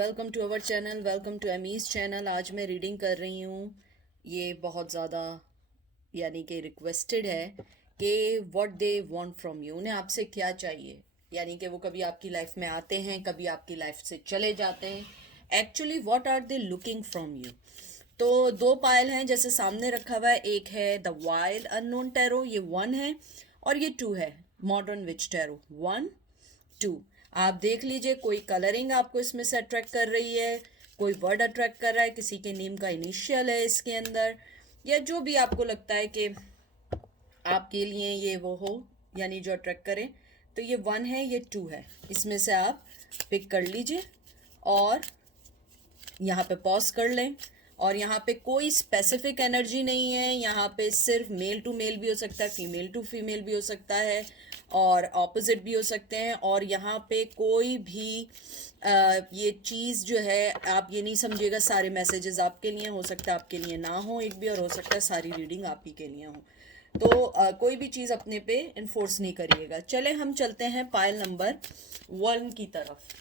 Welcome to our channel, welcome to Amy's channel. आज मैं reading कर रही हूँ। ये बहुत ज़्यादा यानी कि रिक्वेस्टेड है कि what they want from you, उन्हें आपसे क्या चाहिए। यानी कि वो कभी आपकी लाइफ में आते हैं, कभी आपकी लाइफ से चले जाते हैं। Actually what are they looking from you. तो दो पायल हैं जैसे सामने रखा हुआ है। एक है द वाइल्ड अननोन टैरो, ये 1 है, और ये 2 है मॉडर्न विच टैरो। 1 2 आप देख लीजिए, कोई कलरिंग आपको इसमें से अट्रैक्ट कर रही है, कोई वर्ड अट्रैक्ट कर रहा है, किसी के नेम का इनिशियल है इसके अंदर, या जो भी आपको लगता है कि आपके लिए ये वो हो, यानी जो अट्रैक्ट करे। तो ये 1 है, ये 2 है, इसमें से आप पिक कर लीजिए और यहाँ पे पॉज कर लें। और यहाँ पे कोई स्पेसिफिक एनर्जी नहीं है, यहाँ पे सिर्फ मेल टू मेल भी हो सकता है, फीमेल टू फीमेल भी हो सकता है, और ऑपोजिट भी हो सकते हैं। और यहाँ पे कोई भी ये चीज़ जो है, आप ये नहीं समझिएगा सारे मैसेजेस आपके लिए, हो सकता है आपके लिए ना हो एक भी, और हो सकता है सारी रीडिंग आप ही के लिए हो। तो कोई भी चीज़ अपने पे इन्फोर्स नहीं करिएगा। चले हम चलते हैं पायल नंबर 1 की तरफ।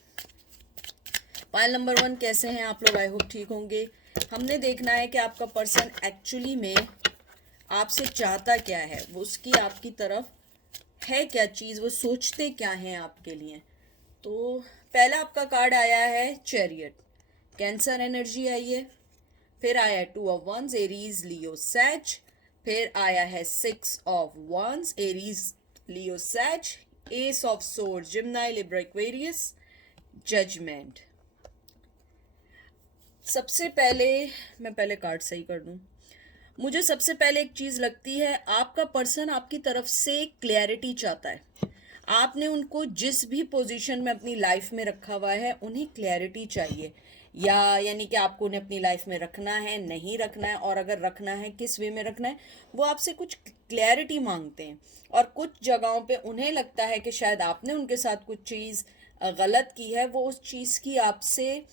पायल नंबर 1 कैसे हैं आप लोग? आई होप ठीक होंगे। हमने देखना है कि आपका पर्सन एक्चुअली में आपसे चाहता क्या है, वो उसकी आपकी तरफ है क्या चीज़, वो सोचते क्या हैं आपके लिए। तो पहला आपका कार्ड आया है चैरियट, कैंसर एनर्जी आई है। फिर आया है 2 ऑफ वंस, एरीज लियो सैज। फिर आया है 6 ऑफ wands, Aries Leo Sag. Ace of sword, Gemini Libra Aquarius, judgement. सबसे पहले मैं पहले कार्ड सही कर दूं। मुझे सबसे पहले एक चीज़ लगती है, आपका पर्सन आपकी तरफ से क्लैरिटी चाहता है। आपने उनको जिस भी पोजीशन में अपनी लाइफ में रखा हुआ है, उन्हें क्लैरिटी चाहिए, या यानी कि आपको उन्हें अपनी लाइफ में रखना है, नहीं रखना है, और अगर रखना है किस वे में रखना है। वो आपसे कुछ क्लैरिटी मांगते हैं, और कुछ जगहों पे उन्हें लगता है कि शायद आपने उनके साथ कुछ चीज़ गलत की है। वो उस चीज़ की आपसे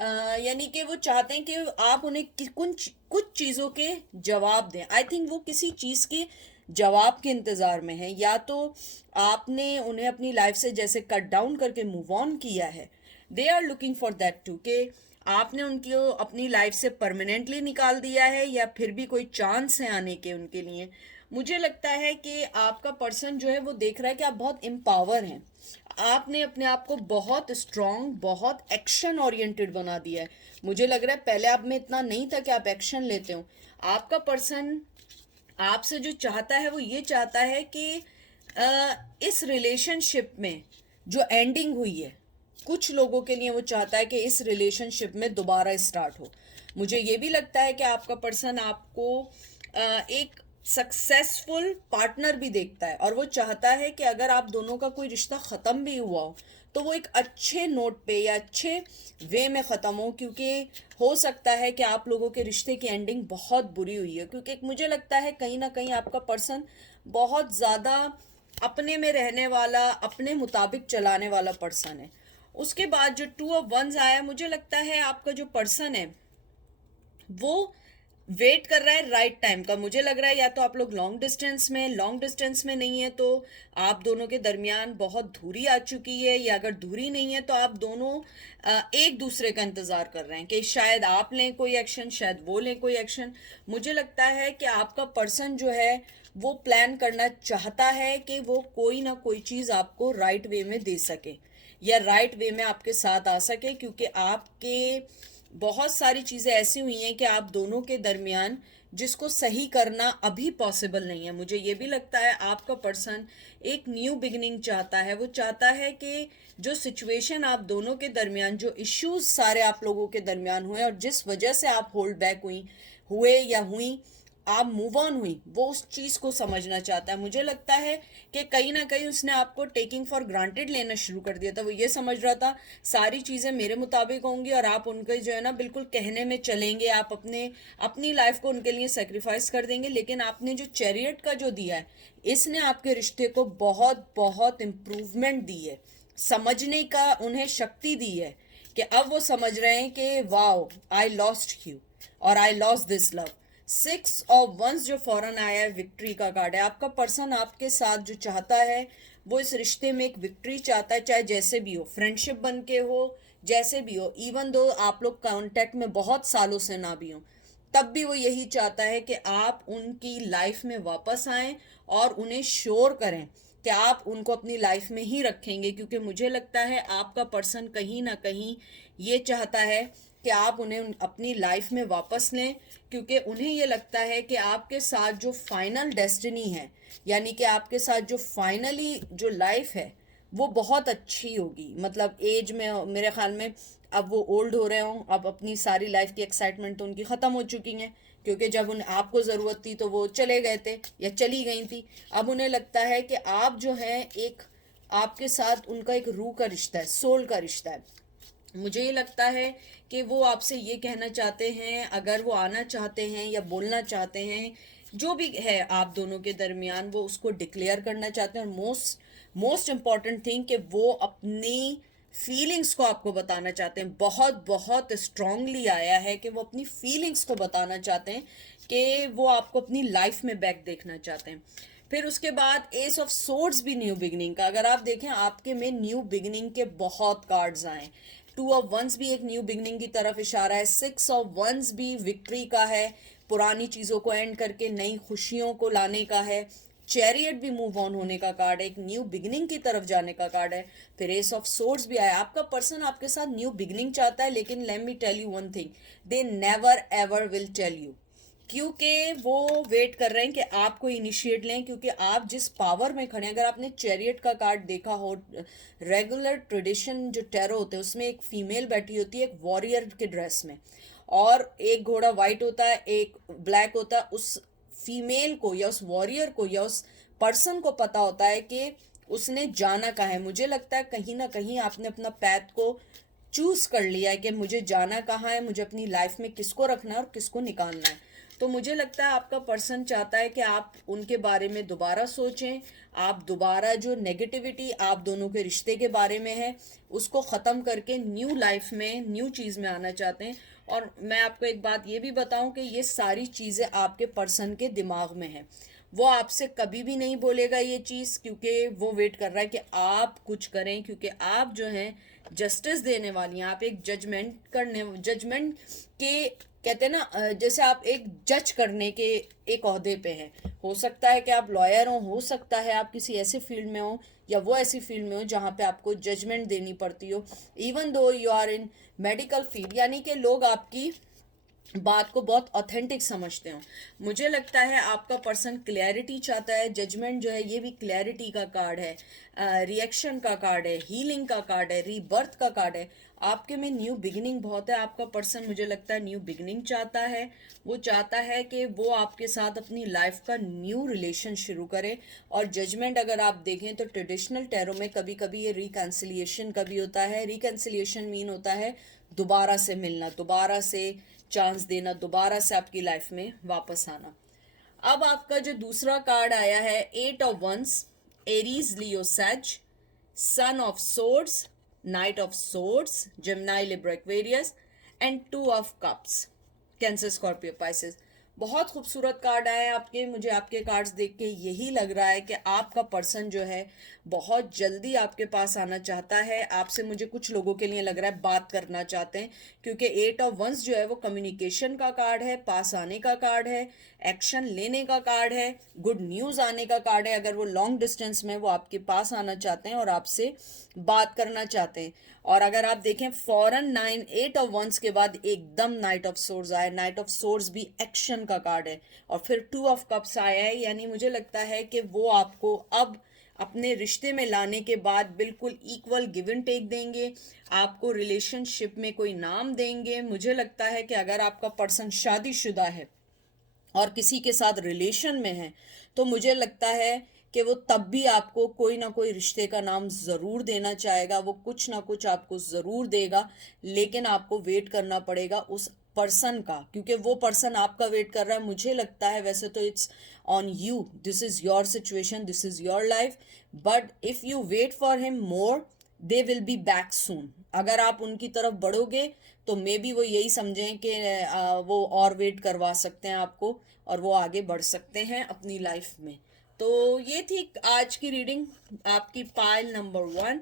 यानी कि वो चाहते हैं कि आप उन्हें कुछ कुछ चीज़ों के जवाब दें। आई थिंक वो किसी चीज़ के जवाब के इंतज़ार में है, या तो आपने उन्हें अपनी लाइफ से जैसे कट डाउन करके मूव ऑन किया है। They are looking for that too, कि आपने उनको अपनी लाइफ से परमानेंटली निकाल दिया है, या फिर भी कोई चांस है आने के उनके लिए। मुझे लगता है कि आपका पर्सन जो है वो देख रहा है कि आप बहुत एम्पावर हैं। आपने अपने आप को बहुत स्ट्रांग, बहुत एक्शन ओरिएंटेड बना दिया है। मुझे लग रहा है पहले आप में इतना नहीं था कि आप एक्शन लेते हो। आपका पर्सन आपसे जो चाहता है वो ये चाहता है कि इस रिलेशनशिप में जो एंडिंग हुई है, कुछ लोगों के लिए वो चाहता है कि इस रिलेशनशिप में दोबारा स्टार्ट हो। मुझे ये भी लगता है कि आपका पर्सन आपको एक सक्सेसफुल पार्टनर भी देखता है, और वो चाहता है कि अगर आप दोनों का कोई रिश्ता ख़त्म भी हुआ हो तो वो एक अच्छे नोट पे या अच्छे वे में ख़त्म हो। क्योंकि हो सकता है कि आप लोगों के रिश्ते की एंडिंग बहुत बुरी हुई है, क्योंकि मुझे लगता है कहीं ना कहीं आपका पर्सन बहुत ज़्यादा अपने में रहने वाला, अपने मुताबिक चलाने वाला पर्सन है। उसके बाद जो 2 ऑफ वंस आया, मुझे लगता है आपका जो पर्सन है वो वेट कर रहा है राइट टाइम का। मुझे लग रहा है या तो आप लोग लॉन्ग डिस्टेंस में नहीं है, तो आप दोनों के दरमियान बहुत दूरी आ चुकी है, या अगर दूरी नहीं है तो आप दोनों एक दूसरे का इंतजार कर रहे हैं कि शायद आप लें कोई एक्शन, शायद वो लें कोई एक्शन। मुझे लगता है कि आपका पर्सन जो है वो प्लान करना चाहता है कि वो कोई ना कोई चीज़ आपको राइट वे में दे सके, या राइट वे में आपके साथ आ सके। क्योंकि आपके बहुत सारी चीज़ें ऐसी हुई हैं कि आप दोनों के दरमियान जिसको सही करना अभी पॉसिबल नहीं है। मुझे ये भी लगता है आपका पर्सन एक न्यू बिगिनिंग चाहता है। वो चाहता है कि जो सिचुएशन आप दोनों के दरमियान, जो इश्यूज सारे आप लोगों के दरमियान हुए, और जिस वजह से आप होल्ड बैक हुए या हुई, आप मूव ऑन हुई, वो उस चीज़ को समझना चाहता है। मुझे लगता है कि कहीं ना कहीं उसने आपको टेकिंग फॉर ग्रांटेड लेना शुरू कर दिया था। वो ये समझ रहा था सारी चीज़ें मेरे मुताबिक होंगी, और आप उनके जो है ना बिल्कुल कहने में चलेंगे, आप अपनी लाइफ को उनके लिए सेक्रीफाइस कर देंगे। लेकिन आपने जो चैरियट का जो दिया है, इसने आपके रिश्ते को बहुत बहुत इम्प्रूवमेंट दी है, समझने का उन्हें शक्ति दी है, कि अब वो समझ रहे हैं कि वाओ, आई लॉस्ट यू और आई लॉस्ट दिस लव। 6 ऑफ वंस जो फौरन आया है, विक्ट्री का कार्ड है। आपका पर्सन आपके साथ जो चाहता है, वो इस रिश्ते में एक विक्ट्री चाहता है, चाहे जैसे भी हो, फ्रेंडशिप बन के हो, जैसे भी हो, इवन दो आप लोग कांटेक्ट में बहुत सालों से ना भी हो, तब भी वो यही चाहता है कि आप उनकी लाइफ में वापस आएं और उन्हें श्योर करें कि आप उनको अपनी लाइफ में ही रखेंगे, क्योंकि मुझे लगता है आपका पर्सन कहीं ना कहीं ये चाहता है कि आप उन्हें अपनी लाइफ में वापस लें, क्योंकि उन्हें ये लगता है कि आपके साथ जो फाइनल डेस्टिनी है, यानी कि आपके साथ जो फाइनली जो लाइफ है वो बहुत अच्छी होगी। मतलब एज में मेरे ख्याल में अब वो ओल्ड हो रहे हों, अब अपनी सारी लाइफ की एक्साइटमेंट तो उनकी ख़त्म हो चुकी हैं, क्योंकि जब उन आपको ज़रूरत थी तो वो चले गए थे या चली गई थी। अब उन्हें लगता है कि आप जो है एक, आपके साथ उनका एक रूह का रिश्ता है, सोल का रिश्ता है। मुझे ये लगता है कि वो आपसे ये कहना चाहते हैं, अगर वो आना चाहते हैं या बोलना चाहते हैं, जो भी है आप दोनों के दरमियान, वो उसको डिक्लेयर करना चाहते हैं। और मोस्ट इम्पॉर्टेंट थिंग कि वो अपनी फीलिंग्स को आपको बताना चाहते हैं। बहुत बहुत स्ट्रांगली आया है कि वो अपनी फीलिंग्स को बताना चाहते हैं, कि वो आपको अपनी लाइफ में बैक देखना चाहते हैं। फिर उसके बाद एस ऑफ सोर्ड्स भी न्यू बिगनिंग का, अगर आप देखें आपके में न्यू बिगनिंग के बहुत कार्ड्स आए। टू ऑफ वंस भी एक न्यू बिगनिंग की तरफ इशारा है। सिक्स ऑफ वंस भी विक्ट्री का है, पुरानी चीज़ों को एंड करके नई खुशियों को लाने का है। चैरियट भी मूव ऑन होने का कार्ड है, एक न्यू बिगिनिंग की तरफ जाने का कार्ड है। फिर एस ऑफ सोर्ड्स भी आया। आपका पर्सन आपके साथ न्यू बिगिनिंग चाहता है, लेकिन let me tell you one thing, they never ever will tell you, क्योंकि वो वेट कर रहे हैं कि आपको इनिशिएट लें, क्योंकि आप जिस पावर में खड़े हैं। अगर आपने चैरियट का कार्ड देखा हो, रेगुलर ट्रेडिशन जो टैरो होते हैं उसमें एक फीमेल बैठी होती है एक वॉरियर के ड्रेस में, और एक घोड़ा वाइट होता है एक ब्लैक होता है। उस फीमेल को या उस वॉरियर को या उस पर्सन को पता होता है कि उसने जाना कहाँ है। मुझे लगता है कहीं ना कहीं आपने अपना पैथ को चूज कर लिया है कि मुझे जाना कहाँ है, मुझे अपनी लाइफ में किसको रखना है और किसको निकालना है। तो मुझे लगता है आपका पर्सन चाहता है कि आप उनके बारे में दोबारा सोचें, आप दोबारा जो नेगेटिविटी आप दोनों के रिश्ते के बारे में है उसको ख़त्म करके न्यू लाइफ में न्यू चीज़ में आना चाहते हैं। और मैं आपको एक बात ये भी बताऊं कि ये सारी चीज़ें आपके पर्सन के दिमाग में है। वो आपसे कभी भी नहीं बोलेगा ये चीज़, क्योंकि वो वेट कर रहा है कि आप कुछ करें, क्योंकि आप जो हैं जस्टिस देने वाली हैं। आप एक जजमेंट के कहते हैं ना, जैसे आप एक जज करने के एक ओहदे पे हैं। हो सकता है कि आप लॉयर हो सकता है आप किसी ऐसे फील्ड में हो या वो ऐसी फील्ड में हो जहाँ पे आपको जजमेंट देनी पड़ती हो, even though you are in medical field, यानी कि लोग आपकी बात को बहुत ऑथेंटिक समझते हो। मुझे लगता है आपका पर्सन क्लैरिटी चाहता है। जजमेंट जो है ये भी क्लैरिटी का कार्ड है, रिएक्शन का कार्ड है, हीलिंग का कार्ड है, रीबर्थ का कार्ड है। आपके में न्यू बिगिनिंग बहुत है। आपका पर्सन मुझे लगता है न्यू बिगिनिंग चाहता है। वो चाहता है कि वो आपके साथ अपनी लाइफ का न्यू रिलेशन शुरू करे। और जजमेंट अगर आप देखें तो ट्रेडिशनल टैरो में कभी कभी ये रिकन्सिलिएशन का भी होता है। रिकन्सिलिएशन मीन होता है दोबारा से मिलना, दोबारा से चांस देना, दोबारा से आपकी लाइफ में वापस आना। अब आपका जो दूसरा कार्ड आया है eight of wands, Aries Leo Sag, sun of swords, knight of swords, Gemini Libra Aquarius and two of cups, Cancer Scorpio Pisces. बहुत खूबसूरत कार्ड आए आपके। मुझे आपके कार्ड्स देख के यही लग रहा है कि आपका पर्सन जो है बहुत जल्दी आपके पास आना चाहता है। आपसे मुझे कुछ लोगों के लिए लग रहा है बात करना चाहते हैं, क्योंकि एट ऑफ वंस जो है वो कम्युनिकेशन का कार्ड है, पास आने का कार्ड है, एक्शन लेने का कार्ड है, गुड न्यूज़ आने का कार्ड है। अगर वो लॉन्ग डिस्टेंस में वो आपके पास आना चाहते हैं और आपसे बात करना चाहते हैं। और अगर आप देखें फॉरन नाइन एट ऑफ वंस के बाद एकदम नाइट ऑफ सोर्ड्स आया। नाइट ऑफ सोर्ड्स भी एक्शन का कार्ड है। और फिर टू ऑफ कप्स आया है, यानी मुझे लगता है कि वो आपको अब अपने रिश्ते में लाने के बाद बिल्कुल इक्वल गिव एंड टेक देंगे, आपको रिलेशनशिप में कोई नाम देंगे। मुझे लगता है कि अगर आपका पर्सन शादीशुदा है और किसी के साथ रिलेशन में है तो मुझे लगता है कि वो तब भी आपको कोई ना कोई रिश्ते का नाम ज़रूर देना चाहेगा। वो कुछ ना कुछ आपको ज़रूर देगा, लेकिन आपको वेट करना पड़ेगा उस पर्सन का, क्योंकि वो पर्सन आपका वेट कर रहा है। मुझे लगता है वैसे तो it's on you, this is your situation, this is your life, but if you wait for him more they will be back soon. अगर आप उनकी तरफ बढ़ोगे तो मे बी वो यही समझें कि वो और वेट करवा सकते हैं आपको और वो आगे बढ़ सकते हैं अपनी लाइफ में। तो ये थी आज की रीडिंग आपकी पाइल नंबर 1।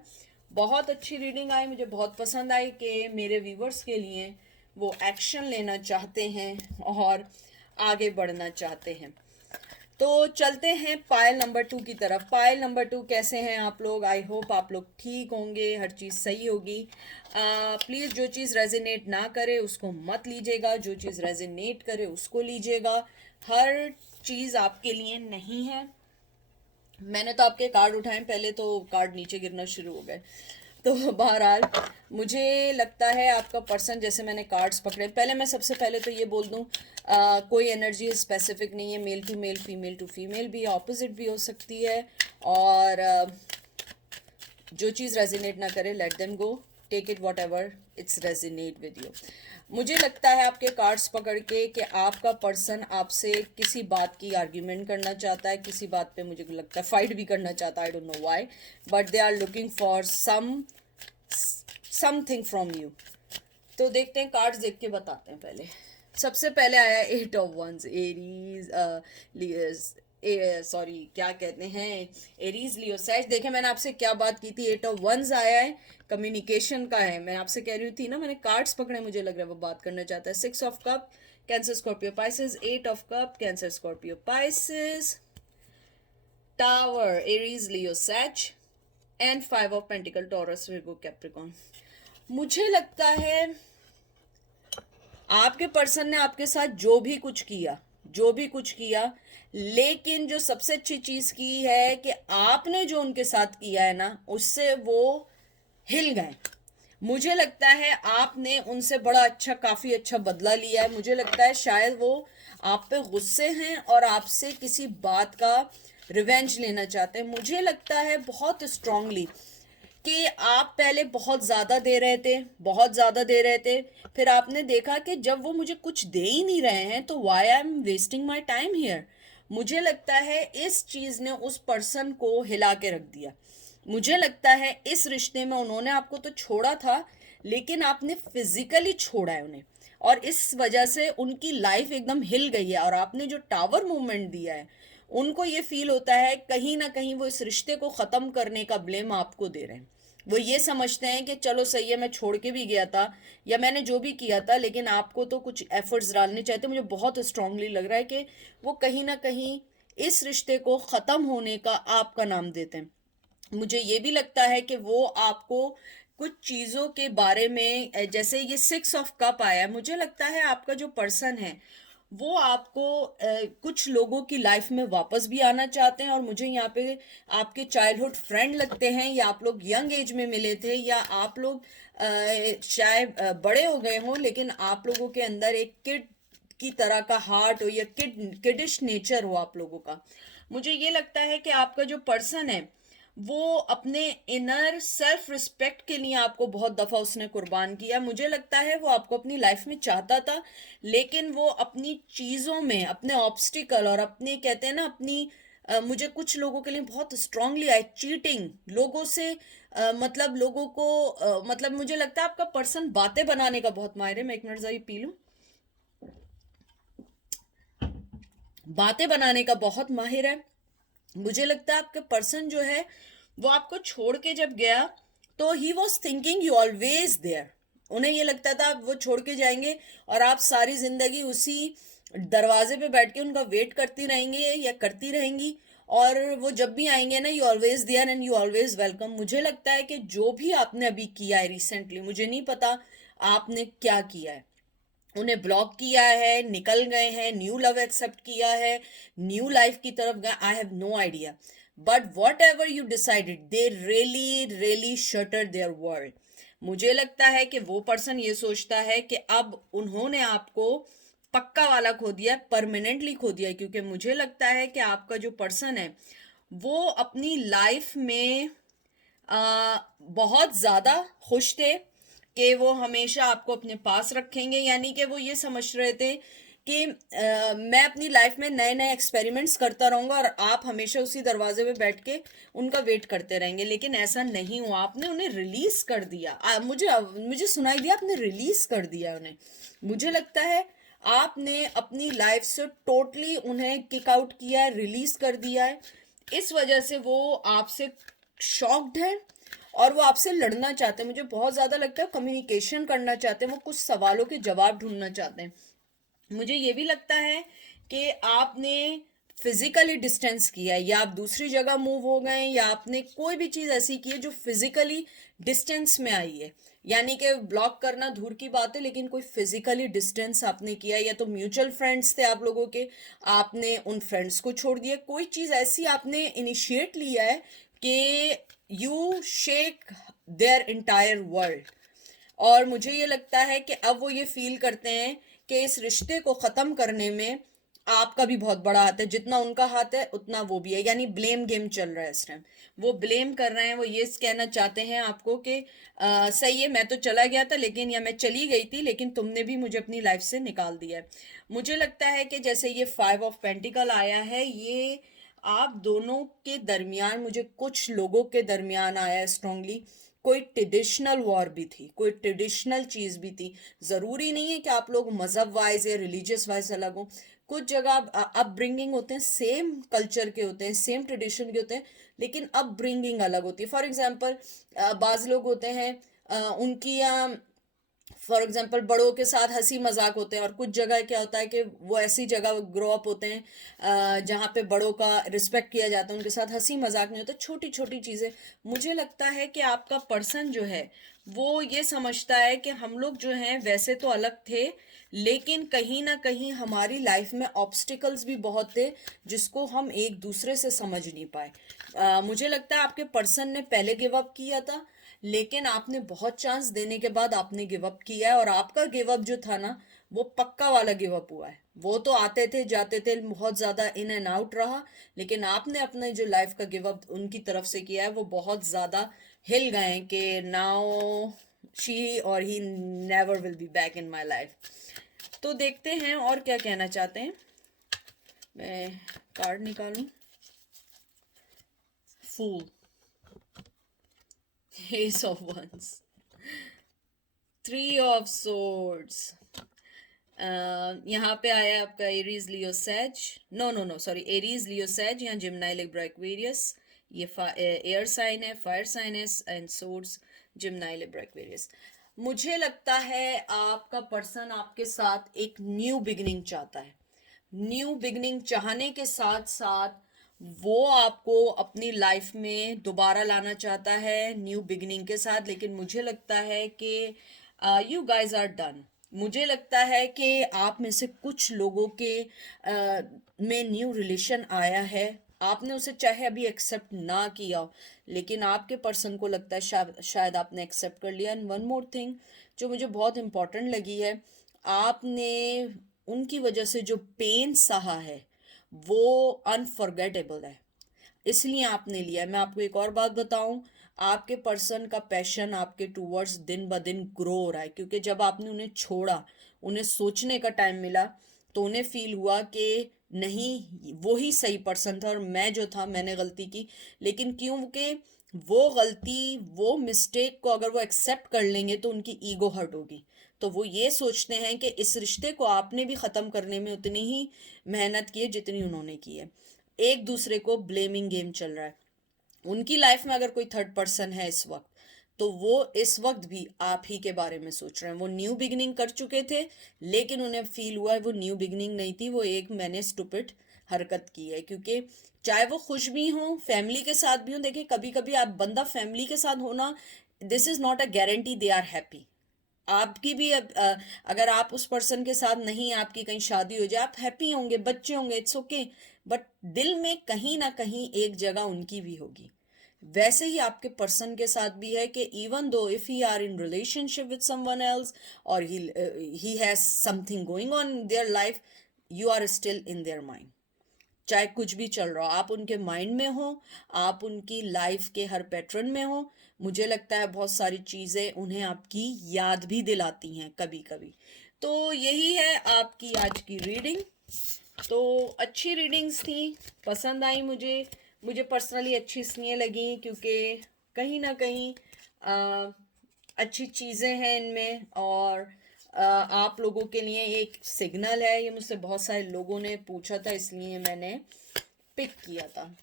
बहुत अच्छी रीडिंग आई, मुझे बहुत पसंद आई कि मेरे व्यूवर्स के लिए वो एक्शन लेना चाहते हैं और आगे बढ़ना चाहते हैं। तो चलते हैं पायल नंबर 2 की तरफ। पायल नंबर 2, कैसे हैं आप लोग? आई होप आप लोग ठीक होंगे, हर चीज़ सही होगी। प्लीज़ जो चीज़ रेजिनेट ना करे उसको मत लीजिएगा, जो चीज़ रेजिनेट करे उसको लीजिएगा। हर चीज़ आपके लिए नहीं है। मैंने तो आपके कार्ड उठाए, पहले तो कार्ड नीचे गिरना शुरू हो गए। तो बहरहाल मुझे लगता है आपका पर्सन, जैसे मैंने कार्ड्स पकड़े, पहले मैं सबसे पहले तो ये बोल दूं, कोई एनर्जी स्पेसिफिक नहीं है, male to male, female to female भी, ऑपोजिट भी हो सकती है। और जो चीज़ रेजिनेट ना करे, let them go, take it whatever it's resonate with you. मुझे लगता है आपके कार्ड्स पकड़ के कि आपका पर्सन आपसे किसी बात की आर्ग्यूमेंट करना चाहता है, किसी बात पे मुझे लगता है फाइट भी करना चाहता है, I don't know why, but they are looking for something from you. तो देखते हैं, कार्ड्स देख के बताते हैं। पहले सबसे पहले आया 8 ऑफ वंस, एरीज, सॉरी क्या कहते हैं, एरीज, लियो, सैज। देखे मैंने आपसे क्या बात की थी, 8 ऑफ वंस आया है, कम्युनिकेशन का है। मैं आपसे कह रही थी ना, मैंने कार्ड्स पकड़े, मुझे लग रहा है वो बात करना चाहता है। 6 of cup, Cancer Scorpio Pisces, 8 of cup, Cancer Scorpio Pisces, tower, Aries, Leo, Sag, and 5 of pentacle, Taurus, Virgo, Capricorn. मुझे लगता है आपके पर्सन ने आपके साथ जो भी कुछ किया, जो भी कुछ किया, लेकिन जो सबसे अच्छी चीज की है कि आपने जो उनके साथ किया है ना, उससे वो हिल गए। मुझे लगता है आपने उनसे बड़ा अच्छा, काफी अच्छा बदला लिया है। मुझे लगता है शायद वो आप पे गुस्से हैं और आपसे किसी बात का रिवेंज लेना चाहते हैं। मुझे लगता है बहुत स्ट्रांगली कि आप पहले बहुत ज़्यादा दे रहे थे, बहुत ज़्यादा दे रहे थे, फिर आपने देखा कि जब वो मुझे कुछ दे ही नहीं रहे हैं तो why I am wasting my time here. मुझे लगता है इस चीज़ ने उस पर्सन को हिला के रख दिया। मुझे लगता है इस रिश्ते में उन्होंने आपको तो छोड़ा था, लेकिन आपने फिजिकली छोड़ा है उन्हें, और इस वजह से उनकी लाइफ एकदम हिल गई है। और आपने जो टावर मूवमेंट दिया है, उनको ये फील होता है कहीं ना कहीं वो इस रिश्ते को ख़त्म करने का ब्लेम आपको दे रहे हैं। वो ये समझते हैं कि चलो सही है, मैं छोड़ के भी गया था या मैंने जो भी किया था, लेकिन आपको तो कुछ एफर्ट्स डालने चाहिए थे। मुझे बहुत स्ट्रांगली लग रहा है कि वो कहीं ना कहीं इस रिश्ते को ख़त्म होने का आपका नाम देते हैं। मुझे ये भी लगता है कि वो आपको कुछ चीज़ों के बारे में, जैसे ये 6 ऑफ कप आया है, मुझे लगता है आपका जो पर्सन है वो आपको कुछ लोगों की लाइफ में वापस भी आना चाहते हैं। और मुझे यहाँ पे आपके चाइल्डहुड फ्रेंड लगते हैं, या आप लोग यंग एज में मिले थे, या आप लोग शायद बड़े हो गए हों, लेकिन आप लोगों के अंदर एक किड की तरह का हार्ट हो या किडिश नेचर हो आप लोगों का। मुझे ये लगता है कि आपका जो पर्सन है वो अपने इनर सेल्फ रिस्पेक्ट के लिए आपको बहुत दफा उसने कुर्बान किया। मुझे लगता है वो आपको अपनी लाइफ में चाहता था, लेकिन वो अपनी चीजों में, अपने ऑब्स्टिकल और अपने, कहते हैं ना, अपनी मुझे कुछ लोगों के लिए बहुत स्ट्रांगली आई चीटिंग लोगों से, मतलब लोगों को, मतलब मुझे लगता है आपका पर्सन बातें बनाने का बहुत माहिर है। मैं एक मिनट जरा पी लूं। बातें बनाने का बहुत माहिर है। मुझे लगता है आपका पर्सन जो है वो आपको छोड़ के जब गया तो he was thinking you always there. उन्हें ये लगता था वो छोड़ के जाएंगे और आप सारी जिंदगी उसी दरवाजे पे बैठ के उनका वेट करती रहेंगे या करती रहेंगी, और वो जब भी आएंगे ना, you always there and you always welcome. मुझे लगता है कि जो भी आपने अभी किया है रिसेंटली, मुझे नहीं पता आपने क्या किया है, उन्हें ब्लॉक किया है, निकल गए हैं, न्यू लव एक्सेप्ट किया है, न्यू लाइफ की तरफ गए, I have no idea, but whatever you decided they really really shatter their world. मुझे लगता है कि वो पर्सन ये सोचता है कि अब उन्होंने आपको पक्का वाला खो दिया, परमानेंटली खो दिया, क्योंकि मुझे लगता है कि आपका जो पर्सन है वो अपनी लाइफ में बहुत ज़्यादा खुश थे कि वो हमेशा आपको अपने पास रखेंगे। यानी कि वो ये समझ रहे थे कि मैं अपनी लाइफ में नए नए एक्सपेरिमेंट्स करता रहूंगा और आप हमेशा उसी दरवाजे पे बैठ के उनका वेट करते रहेंगे, लेकिन ऐसा नहीं हुआ। आपने उन्हें रिलीज कर दिया। मुझे सुनाई दिया, आपने रिलीज कर दिया उन्हें। मुझे लगता है आपने अपनी लाइफ से टोटली उन्हें किक आउट किया है, रिलीज कर दिया है। इस वजह से वो आपसे शॉक्ड है और वो आपसे लड़ना चाहते हैं। मुझे बहुत ज़्यादा लगता है कम्युनिकेशन करना चाहते हैं, वो कुछ सवालों के जवाब ढूंढना चाहते हैं। मुझे ये भी लगता है कि आपने फिजिकली डिस्टेंस किया है, या आप दूसरी जगह मूव हो गए, या आपने कोई भी चीज़ ऐसी की है जो फिजिकली डिस्टेंस में आई है। यानी कि ब्लॉक करना दूर की बात है, लेकिन कोई फिजिकली डिस्टेंस आपने किया है, या तो म्यूचुअल फ्रेंड्स थे आप लोगों के, आपने उन फ्रेंड्स को छोड़ दिया, कोई चीज़ ऐसी आपने इनिशिएट लिया है कि you shake their entire world. और मुझे ये लगता है कि अब वो ये फील करते हैं कि इस रिश्ते को ख़त्म करने में आपका भी बहुत बड़ा हाथ है, जितना उनका हाथ है उतना वो भी है। यानी ब्लेम गेम चल रहा है इस टाइम, वो ब्लेम कर रहे हैं, वो ये कहना चाहते हैं आपको कि सही है, मैं तो चला गया था लेकिन, या मैं चली गई थी लेकिन तुमने भी मुझे अपनी लाइफ से निकाल दिया है। मुझे लगता है कि जैसे ये 5 ऑफ पेंटिकल आया है, ये आप दोनों के दरमियान, मुझे कुछ लोगों के दरमियान आया है स्ट्रांगली। कोई ट्रेडिशनल वॉर भी थी, कोई ट्रेडिशनल चीज़ भी थी। ज़रूरी नहीं है कि आप लोग मज़हब वाइज या रिलीजियस वाइज अलग हो। कुछ जगह अपब्रिंगिंग होते हैं, सेम कल्चर के होते हैं, सेम ट्रेडिशन के होते हैं, लेकिन अपब्रिंगिंग अलग होती है। फॉर एग्जांपल बाज़ लोग होते हैं, उनकी यहाँ फॉर एग्जाम्पल बड़ों के साथ हंसी मजाक होते हैं, और कुछ जगह क्या होता है कि वो ऐसी जगह ग्रो अप होते हैं जहाँ पे बड़ों का रिस्पेक्ट किया जाता है, उनके साथ हंसी मजाक नहीं होता, छोटी छोटी चीज़ें। मुझे लगता है कि आपका पर्सन जो है वो ये समझता है कि हम लोग जो हैं वैसे तो अलग थे, लेकिन कहीं ना कहीं हमारी लाइफ में ऑब्स्टिकल्स भी बहुत थे जिसको हम एक दूसरे से समझ नहीं पाए। मुझे लगता है आपके पर्सन ने पहले गिव अप किया था, लेकिन आपने बहुत चांस देने के बाद आपने गिव अप किया है, और आपका गिव अप जो था ना, वो पक्का वाला गिव अप हुआ है। वो तो आते थे जाते थे, बहुत ज्यादा इन एंड आउट रहा, लेकिन आपने अपने जो लाइफ का गिव अप उनकी तरफ से किया है, वो बहुत ज्यादा हिल गए हैं कि नाउ शी और he never will be back in my life. तो देखते हैं और क्या कहना चाहते हैं। मैं कार्ड निकालूं। Fool, ace of wands, 3 of swords, यहाँ पे आया है आपका Aries Leo Sag, no no no sorry, Aries Leo Sag, यहाँ जिमनाई लिब्रा एक्वेरियस, ये एयर साइन है, फायर साइन है, and swords Gemini Libra Aquarius. मुझे लगता है आपका पर्सन आपके साथ एक न्यू बिगिनिंग चाहता है। न्यू बिगिनिंग चाहने के साथ साथ वो आपको अपनी लाइफ में दोबारा लाना चाहता है न्यू बिगिनिंग के साथ, लेकिन मुझे लगता है कि यू गाइज आर डन। मुझे लगता है कि आप में से कुछ लोगों के में न्यू रिलेशन आया है, आपने उसे चाहे अभी एक्सेप्ट ना किया हो, लेकिन आपके पर्सन को लगता है शायद आपने एक्सेप्ट कर लिया। एंड वन मोर थिंग जो मुझे बहुत इंपॉर्टेंट लगी है, आपने उनकी वजह से जो पेन सहा है वो अनफॉरगेटेबल है, इसलिए आपने लिया है। मैं आपको एक और बात बताऊं, आपके पर्सन का पैशन आपके टूवर्ड्स दिन ब दिन ग्रो हो रहा है, क्योंकि जब आपने उन्हें छोड़ा, उन्हें सोचने का टाइम मिला, तो उन्हें फील हुआ कि नहीं, वो ही सही पर्सन था और मैं जो था मैंने गलती की। लेकिन क्योंकि वो गलती, वो मिस्टेक को अगर वो एक्सेप्ट कर लेंगे तो उनकी ईगो हर्ट होगी, तो वो ये सोचते हैं कि इस रिश्ते को आपने भी ख़त्म करने में उतनी ही मेहनत की है जितनी उन्होंने की है। एक दूसरे को ब्लेमिंग गेम चल रहा है। उनकी लाइफ में अगर कोई थर्ड पर्सन है इस वक्त, तो वो इस वक्त भी आप ही के बारे में सोच रहे हैं। वो न्यू बिगिनिंग कर चुके थे, लेकिन उन्हें फील हुआ है वो न्यू बिगिनिंग नहीं थी, वो एक मैंने स्टूपिड हरकत की है। क्योंकि चाहे वो खुश भी हों, फैमिली के साथ भी हों, देखिए कभी कभी आप बंदा फैमिली के साथ होना, this is not a guarantee they are happy. आपकी भी अगर आप उस पर्सन के साथ नहीं, आपकी कहीं शादी हो जाए, आप हैप्पी होंगे, बच्चे होंगे, इट्स ओके, बट दिल में कहीं ना कहीं एक जगह उनकी भी होगी। वैसे ही आपके पर्सन के साथ भी है कि even though if he are in relationship with someone else, और he has something going on in their life, you are still in their mind. चाहे कुछ भी चल रहा हो, आप उनके माइंड में हो, आप उनकी लाइफ के हर पैटर्न में हो। मुझे लगता है बहुत सारी चीज़ें उन्हें आपकी याद भी दिलाती हैं कभी कभी। तो यही है आपकी आज की रीडिंग। तो अच्छी रीडिंग्स थी, पसंद आई मुझे। मुझे पर्सनली अच्छी इसलिए लगी क्योंकि कहीं ना कहीं अच्छी चीज़ें हैं इनमें, और आप लोगों के लिए एक सिग्नल है। ये मुझसे बहुत सारे लोगों ने पूछा था, इसलिए मैंने पिक किया था।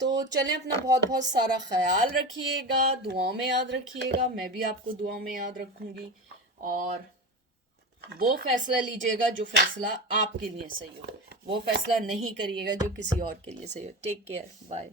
तो चलें, अपना बहुत बहुत सारा ख्याल रखिएगा, दुआओं में याद रखिएगा, मैं भी आपको दुआओं में याद रखूंगी। और वो फैसला लीजिएगा जो फैसला आपके लिए सही हो, वो फैसला नहीं करिएगा जो किसी और के लिए सही हो। Take care, bye.